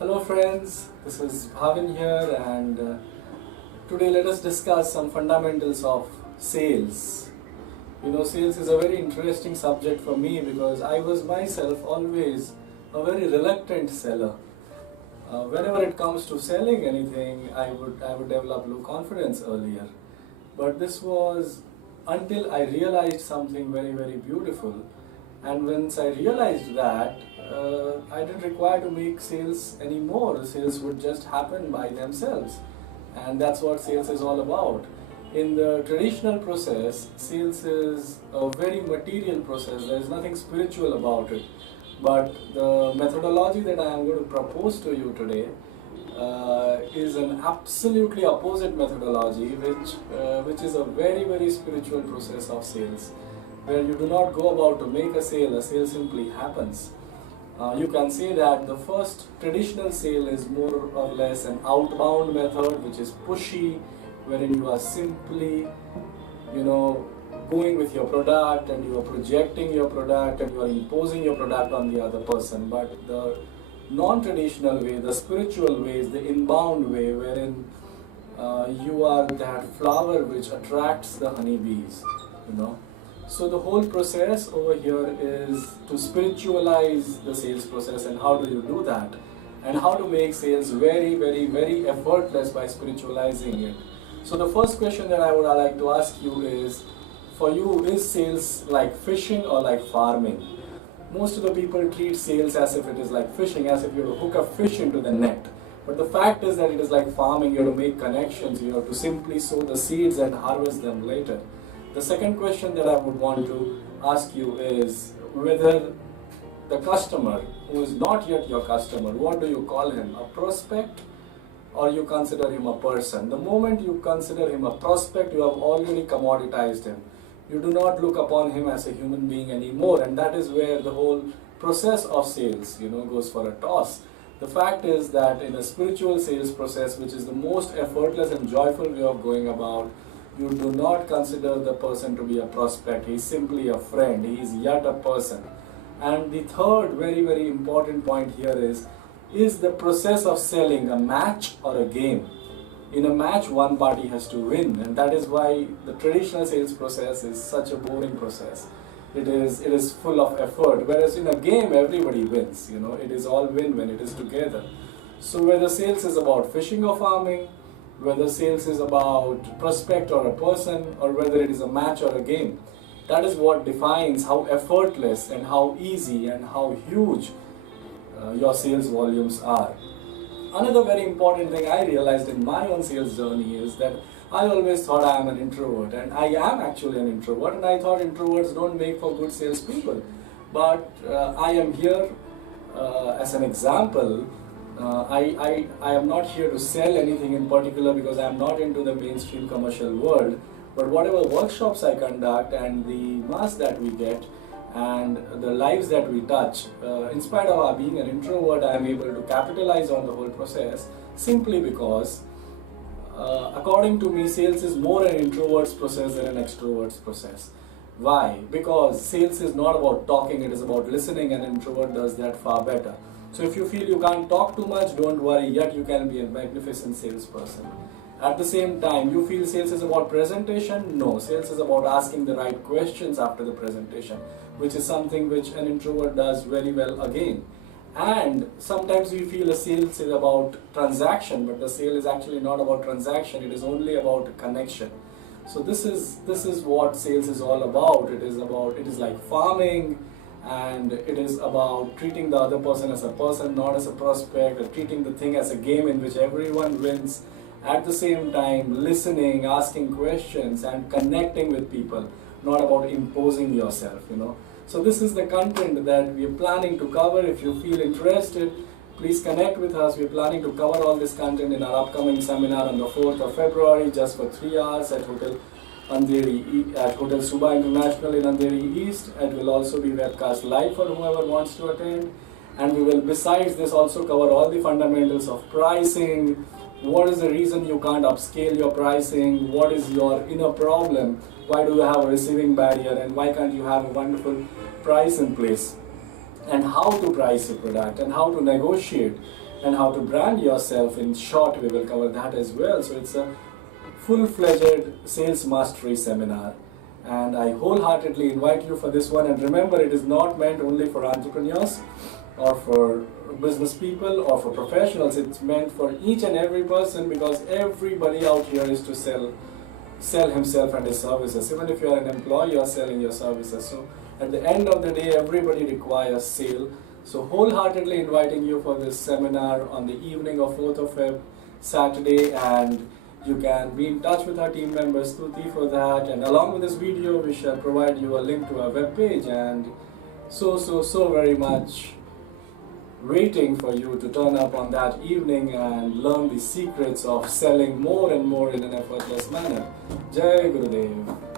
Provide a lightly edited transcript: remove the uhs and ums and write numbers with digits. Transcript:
Hello friends, this is Bhavin here and today let us discuss some fundamentals of sales. Sales is a very interesting subject for me because I was myself always a very reluctant seller. Whenever it comes to selling anything, I would develop low confidence earlier. But this was until I realized something very beautiful. And once I realized that, I didn't require to make sales anymore. Sales would just happen by themselves. And that's what sales is all about. In the traditional process, sales is a very material process. There is nothing spiritual about it. But the methodology that I am going to propose to you today is an absolutely opposite methodology, which is a very spiritual process of sales, where you do not go about to make a sale simply happens. You can say that the first traditional sale is more or less an outbound method, which is pushy, wherein you are simply, going with your product and you are projecting your product and you are imposing your product on the other person. But the non-traditional way, the spiritual way, is the inbound way, wherein you are that flower which attracts the honeybees. So the whole process over here is to spiritualize the sales process. And how do you do that? And how to make sales very effortless by spiritualizing it. So the first question that I would like to ask you is, for you, is sales like fishing or like farming? Most of the people treat sales as if it is like fishing, as if you have to hook a fish into the net. But the fact is that it is like farming. You have to make connections, you have to simply sow the seeds and harvest them later. The second question that I would want to ask you is whether the customer who is not yet your customer, what do you call him? A prospect, or you consider him a person? The moment you consider him a prospect, you have already commoditized him. You do not look upon him as a human being anymore, and that is where the whole process of sales, goes for a toss. The fact is that in a spiritual sales process, which is the most effortless and joyful way of going about, you do not consider the person to be a prospect. He is simply a friend. He is yet a person. And the third very important point here is the process of selling a match or a game? In a match, one party has to win, and that is why the traditional sales process is such a boring process. It is full of effort, whereas in a game, everybody wins. It is all win when it is together. So whether sales is about fishing or farming, whether sales is about prospect or a person, or whether it is a match or a game, that is what defines how effortless and how easy and how huge your sales volumes are. Another very important thing I realized in my own sales journey is that I always thought I am an introvert, and I am actually an introvert, and I thought introverts don't make for good salespeople. But I am here as an example. I am not here to sell anything in particular because I am not into the mainstream commercial world. But whatever workshops I conduct and the mass that we get and the lives that we touch, in spite of our being an introvert, I am able to capitalize on the whole process simply because, according to me, sales is more an introvert's process than an extrovert's process. Why? Because sales is not about talking, it is about listening, and an introvert does that far better. So if you feel you can't talk too much, don't worry, yet you can be a magnificent salesperson. At the same time, you feel sales is about presentation? No, sales is about asking the right questions after the presentation, which is something which an introvert does very well again. And sometimes we feel a sales is about transaction, but the sale is actually not about transaction, it is only about connection. So this is what sales is all about. It is like farming, and it is about treating the other person as a person, not as a prospect, or treating the thing as a game in which everyone wins. At the same time, listening, asking questions, and connecting with people, not about imposing yourself. So this is the content that we are planning to cover. If you feel interested, please connect with us. We are planning to cover all this content in our upcoming seminar on the 4th of February, just for 3 hours at Hotel Suba International in Andheri East. It will also be webcast live for whoever wants to attend. And we will, besides this, also cover all the fundamentals of pricing. What is the reason you can't upscale your pricing? What is your inner problem? Why do you have a receiving barrier? And why can't you have a wonderful price in place? And how to price your product and how to negotiate and how to brand yourself. In short, we will cover that as well. So it's a full-fledged sales mastery seminar, and I wholeheartedly invite you for this one. And remember, it is not meant only for entrepreneurs or for business people or for professionals. It's meant for each and every person, because everybody out here is to sell himself and his services. Even if you are an employee, you are selling your services. So at the end of the day, everybody requires sale. So wholeheartedly inviting you for this seminar on the evening of 4th of Feb, Saturday, and you can be in touch with our team member Stuti for that. And along with this video, we shall provide you a link to our webpage, and so very much waiting for you to turn up on that evening and learn the secrets of selling more and more in an effortless manner. Jai Gurudev.